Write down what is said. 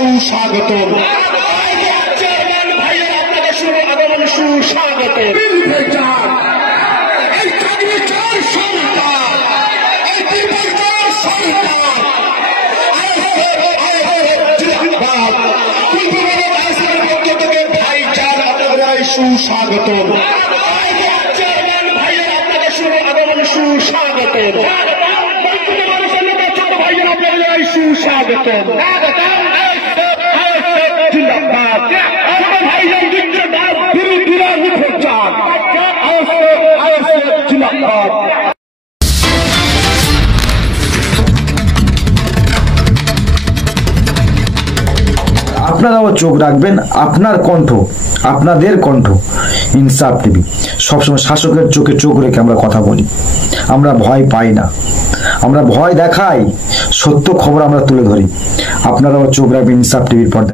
সুস্বাগত। চেয়ারম্যান ভাইয়ের আপনাকে শুভ আগমন, সুস্বাগত। সুস্বাগত। চেয়ারম্যান ভাইয়ের আপনাকে শুভ আগমন, সুস্বাগত। মানুষের নেতা ছোট ভাইয়ের আপনাকে সুস্বাগত। জিন্দাবাদ। ছোট ভাইয়ের বিদ্রোহ বিরোধীরা মুখে চান। জিন্দাবাদ। আপনারাও চোখ রাখবেন আপনার কণ্ঠ, আপনাদের কণ্ঠ ইনসাফ টিভি। সবসময় শাসকের চোখে চোখ রেখে আমরা কথা বলি, আমরা ভয় পাই না, আমরা ভয় দেখাই, সত্য খবর আমরা তুলে ধরি। আপনারাও চোখ রাখবেন ইনসাফ টিভির পর্দায়।